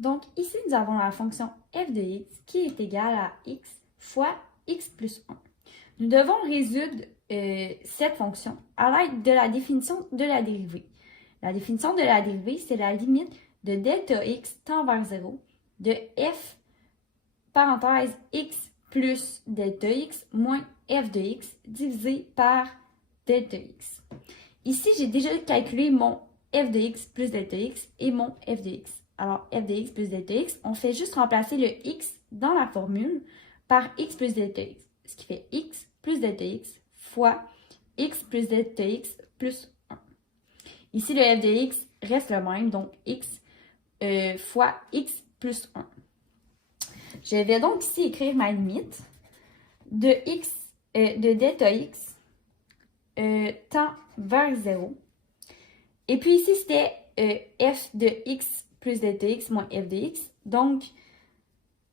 Donc ici, nous avons la fonction f de x qui est égale à x fois x plus 1. Nous devons résoudre cette fonction à l'aide de la définition de la dérivée. La définition de la dérivée, c'est la limite de delta x tend vers 0 de f parenthèse x plus delta x moins f de x divisé par delta x. Ici, j'ai déjà calculé mon f de x plus delta x et mon f de x. Alors, f de x plus delta x, on fait juste remplacer le x dans la formule par x plus delta x, ce qui fait x plus delta x fois x plus delta x plus 1. Ici, le f de x reste le même, donc x fois x plus 1. Je vais donc ici écrire ma limite de x de delta x tend vers 0. Et puis ici, c'était f de x plus delta x moins f de x. Donc,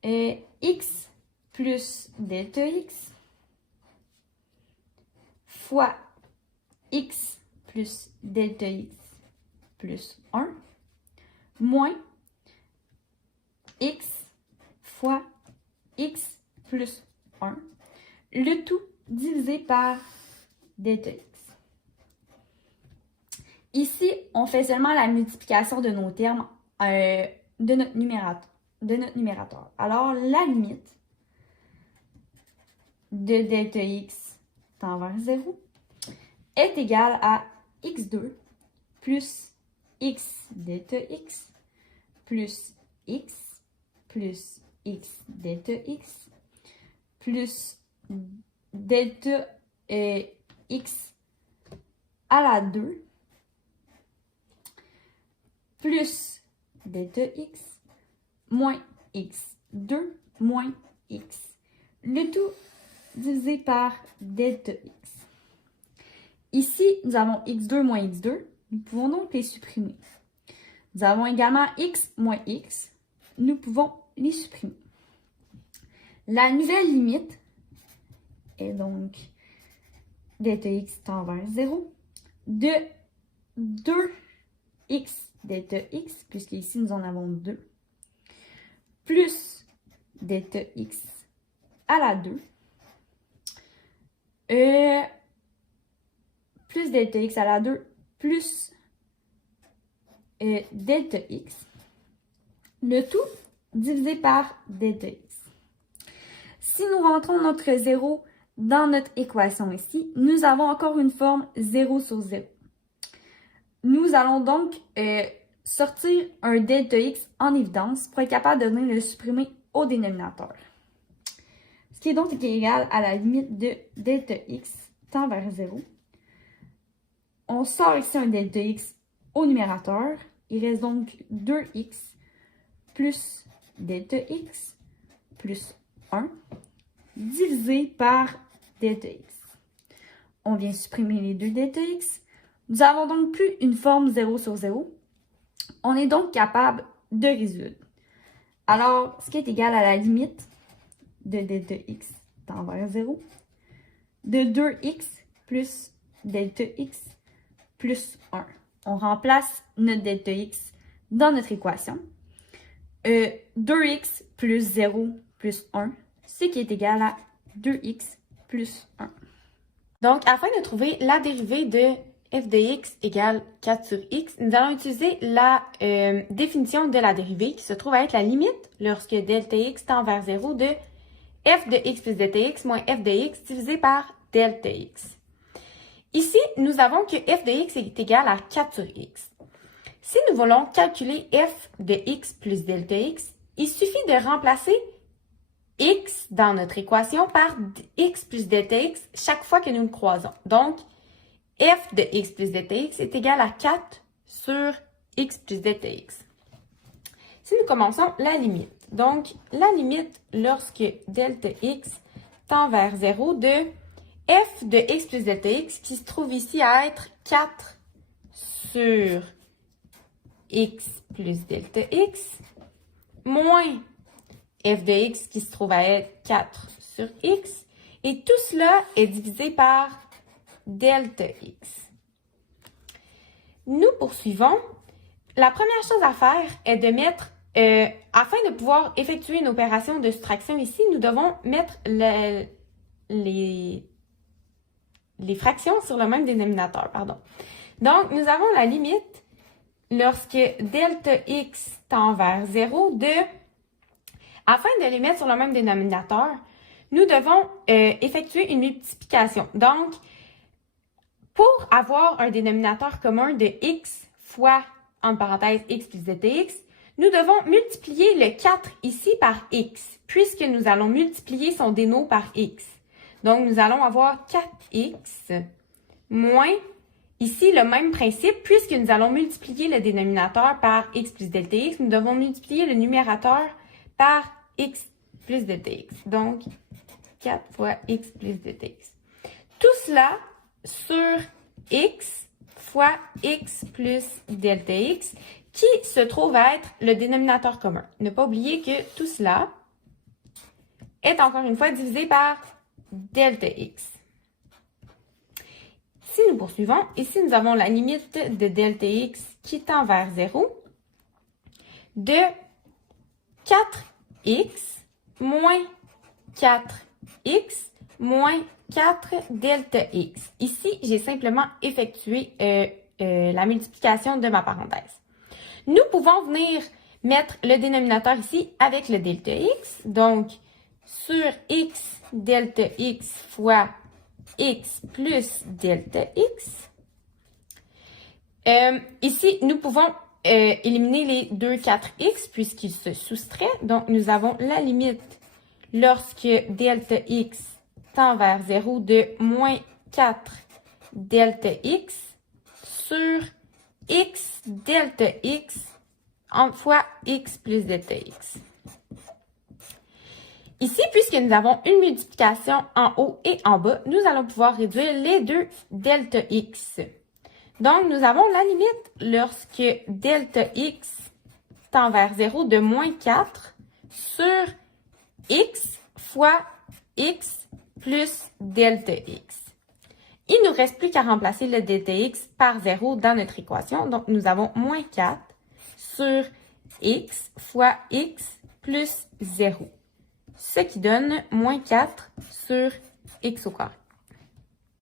x plus delta x fois x plus delta x plus 1 moins x fois x plus 1, le tout divisé par delta x. Ici, on fait seulement la multiplication de nos termes de notre numérateur. Alors, la limite de delta x tend vers 0 est égale à x2 plus x delta x plus x delta x plus delta x à la 2 plus delta x moins x2 moins x. Le tout divisé par delta x. Ici, nous avons x2 moins x2. Nous pouvons donc les supprimer. Nous avons également x moins x. Nous pouvons les supprimer. La nouvelle limite est donc delta x tend vers 0 de 2x delta x, puisque ici nous en avons 2, plus delta x à la 2, plus delta x à la 2, plus delta x, le tout divisé par delta x. Si nous rentrons notre 0 dans notre équation ici, nous avons encore une forme 0 sur 0. Nous allons donc sortir un delta x en évidence pour être capable de venir le supprimer au dénominateur. Ce qui est donc égal à la limite de delta x tend vers 0. On sort ici un delta x au numérateur. Il reste donc 2x plus delta x plus 1 divisé par delta x. On vient supprimer les deux delta x. Nous avons donc plus une forme 0 sur 0. On est donc capable de résoudre. Alors, ce qui est égal à la limite de delta x tend vers 0 de 2x plus delta x plus 1. On remplace notre delta x dans notre équation. 2x plus 0 plus 1, ce qui est égal à 2x plus 1. Donc, afin de trouver la dérivée de f de x égale 4 sur x, nous allons utiliser la définition de la dérivée qui se trouve à être la limite lorsque delta x tend vers 0 de f de x plus delta x moins f de x divisé par delta x. Ici, nous avons que f de x est égal à 4 sur x. Si nous voulons calculer f de x plus delta x, il suffit de remplacer x dans notre équation par x plus delta x chaque fois que nous le croisons. Donc, f de x plus delta x est égal à 4 sur x plus delta x. Si nous commençons la limite, donc la limite lorsque delta x tend vers 0 de f de x plus delta x qui se trouve ici à être 4 sur x plus delta x moins f de x qui se trouve à être 4 sur x et tout cela est divisé par delta x. Nous poursuivons. La première chose à faire est de mettre afin de pouvoir effectuer une opération de soustraction ici, nous devons mettre les fractions sur le même dénominateur, pardon. Donc, nous avons la limite lorsque delta x tend vers 0 de, afin de les mettre sur le même dénominateur, nous devons effectuer une multiplication. Donc, pour avoir un dénominateur commun de x fois, entre parenthèses, x plus delta x, nous devons multiplier le 4 ici par x, puisque nous allons multiplier son déno par x. Donc, nous allons avoir 4x moins, ici, le même principe, puisque nous allons multiplier le dénominateur par x plus delta x, nous devons multiplier le numérateur par x plus delta x. Donc, 4 fois x plus delta x. Tout cela sur x fois x plus delta x, qui se trouve être le dénominateur commun. Ne pas oublier que tout cela est encore une fois divisé par delta x. Si nous poursuivons, ici nous avons la limite de delta x qui tend vers 0 de 4x moins 4x moins 4 delta x. Ici, j'ai simplement effectué la multiplication de ma parenthèse. Nous pouvons venir mettre le dénominateur ici avec le delta x. Donc, sur x delta x fois x plus delta x. Ici, nous pouvons éliminer les deux 4x puisqu'ils se soustraient. Donc, nous avons la limite lorsque delta x tend vers 0 de moins 4 delta x sur x delta x fois x plus delta x. Ici, puisque nous avons une multiplication en haut et en bas, nous allons pouvoir réduire les deux delta x. Donc, nous avons la limite lorsque delta x tend vers 0 de moins 4 sur x fois x plus delta x. Il ne nous reste plus qu'à remplacer le delta x par 0 dans notre équation. Donc, nous avons moins 4 sur x fois x plus 0. Ce qui donne moins 4 sur x au carré.